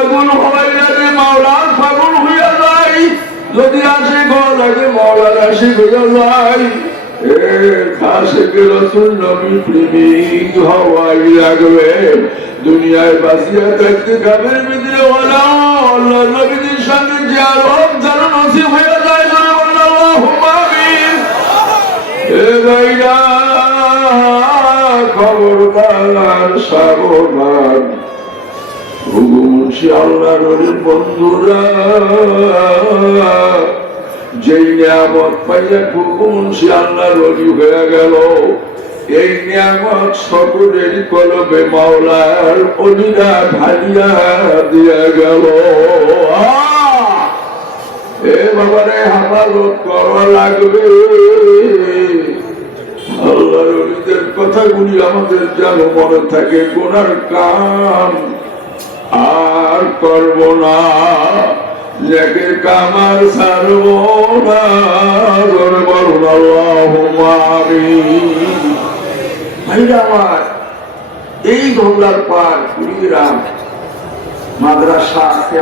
পাগল হয় যাতে মাওলার পাগল হইয়া যায়, যদি আশিক হওয়া লাগে মাওলার আশিক হইয়া যায়। রাসূল নবী প্রেমিক হওয়াই লাগবে। দুনিয়ায় বাঁচিয়া থাকতে কাবের ভিতরে আল্লাহ নবীর সঙ্গে জিয়ারত যেন নসিব হইয়া যায়। আল্লাহুম্মা আমিন। ভাইরা খবরদার, সাবধান। আল্লাহর বন্ধুরা, যেই নিয়ামত পাইয়া মুন্সি আল্লাহর ওলি হয়ে গেল, এই নিয়ামত সকলের কলবে মাওলার ওলিরা ঢালিয়া দিয়া গেল। এ বাবারে হেফাজত করা লাগবে। আল্লাহর ওলিদের কথাগুলি আমাদের যেন মনে থাকে, গুনার কাম আর করব না, নেকের কাম আর ছাড়ব না। বলুন আল্লাহুম্মা আমিন। ভাইরা আমার, এই গঙ্গার পার কুড়িগ্রাম মাদ্রাসা আছে।